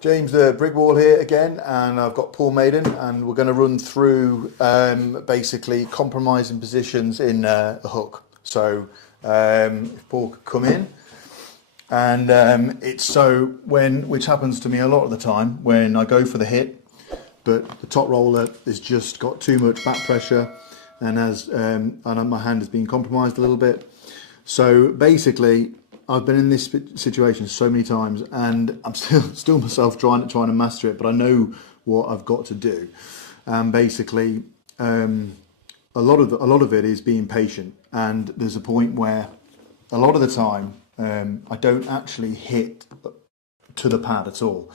James the Brigwall here again, and I've got Paul Maiden, and we're going to run through basically compromising positions in a hook. So if Paul could come in, and it's so which happens to me a lot of the time when I go for the hit, but the top roller has just got too much back pressure, and my hand has been compromised a little bit. So basically, I've been in this situation so many times, and I'm still myself trying to master it. But I know what I've got to do. Basically, a lot of it is being patient. And there's a point where, a lot of the time, I don't actually hit to the pad at all.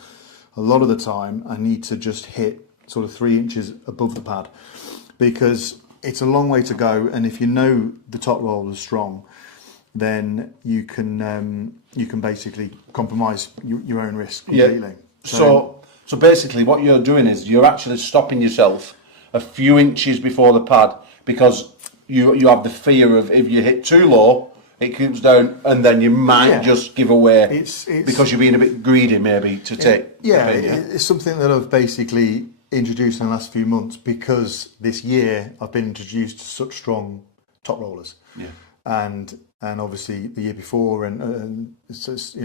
A lot of the time, I need to just hit sort of 3 inches above the pad, because it's a long way to go. And if you know the top roll is strong, then you can basically compromise your own risk completely. Yeah. So basically what you're doing is you're actually stopping yourself a few inches before the pad, because you have the fear of, if you hit too low, it comes down and then you might just give away. It's because you're being a bit greedy maybe to take. It's something that I've basically introduced in the last few months, because this year I've been introduced to such strong top rollers. Yeah. And obviously the year before, and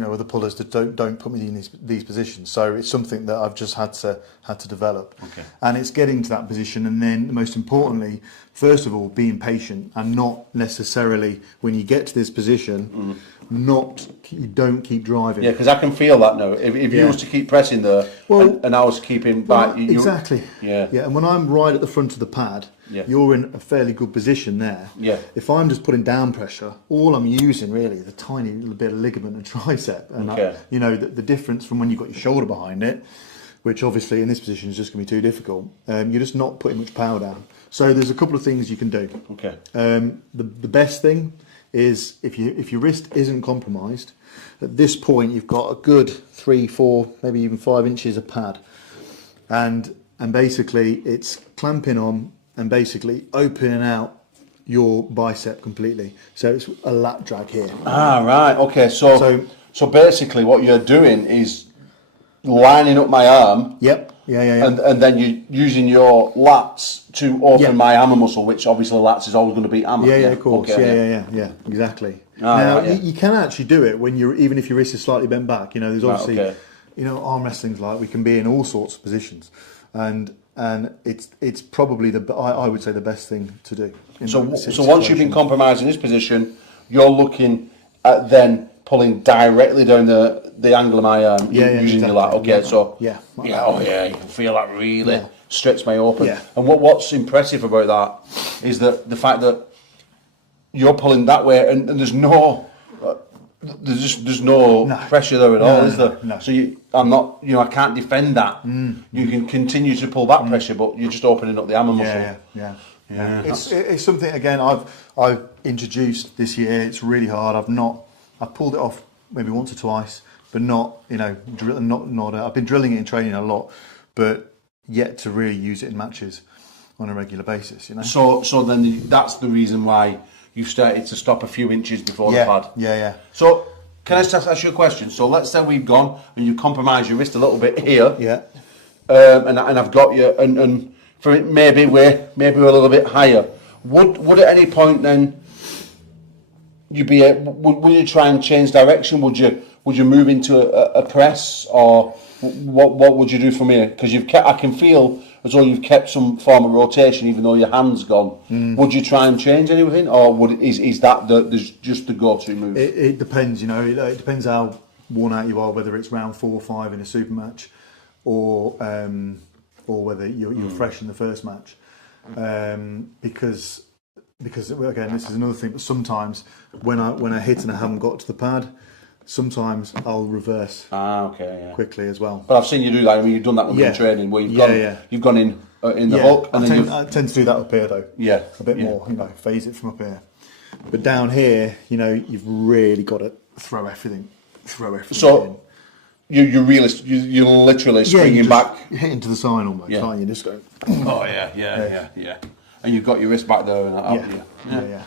other pullers that don't put me in these positions. So it's something that I've just had to develop. Okay. And it's getting to that position, and then most importantly, first of all, being patient, and not necessarily when you get to this position, you don't keep driving. Yeah, because I can feel that now. If you was to keep pressing there, and I was keeping back, exactly. Yeah. And when I'm right at the front of the pad, you're in a fairly good position there. Yeah. If I'm just putting down pressure, all I'm using really is a tiny little bit of ligament and tricep, and the difference from when you've got your shoulder behind it, which obviously in this position is just going to be too difficult. You're just not putting much power down. So there's a couple of things you can do. Okay. The best thing is if your wrist isn't compromised, at this point you've got a good 3, 4, maybe even 5 inches of pad, and basically it's clamping on and basically opening out your bicep completely. So it's a lat drag here. Ah, right. Okay. So basically what you're doing is lining up my arm. Yep. Yeah. And then you're using your lats to open my hammer muscle, which obviously lats is always going to be hammer. Yeah, of course. Okay, yeah, exactly. You can actually do it when even if your wrist is slightly bent back. There's obviously, arm wrestling's like, we can be in all sorts of positions, and it's probably I would say the best thing to do. So once you've been compromised in this position, you're looking at then pulling directly down the angle of my arm using your lat. Okay, you can feel that really stretch my open. Yeah. And what's impressive about that is that the fact that you're pulling that way, and there's no pressure there at all, is there? No. So I can't defend that. You can continue to pull that pressure, but you're just opening up the hammer muscle. Yeah. It's something again I've introduced this year. It's really hard. I've pulled it off maybe once or twice, but not I've been drilling it in training a lot, but yet to really use it in matches on a regular basis. So then that's the reason why you've started to stop a few inches before the pad. Yeah. So can I just ask you a question? So let's say we've gone and you compromise your wrist a little bit here. Yeah. And I've got you, and for it maybe we're a little bit higher. Would at any point then would you try and change direction? Would you move into a press, or what would you do from here? Because I can feel as though you've kept some form of rotation, even though your hand's gone. Would you try and change anything, or is that just the go-to move? It depends. It depends how worn out you are, whether it's round 4 or 5 in a super match, or whether you're fresh in the first match, because again, this is another thing. But sometimes when I hit and I haven't got to the pad, sometimes I'll reverse quickly as well. But I've seen you do that. I mean, you've done that with training, where you've gone in the hook, and I tend to do that up here though. Yeah, a bit more. Phase it from up here. But down here, you've really got to throw everything in. You're literally springing back, hitting to the sign almost, aren't you? Just going. Oh yeah. And you've got your wrist back there and that.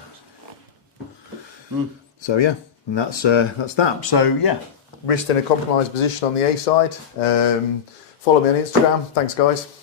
So and that's that. So wrist in a compromised position on the A side. Follow me on Instagram. Thanks, guys.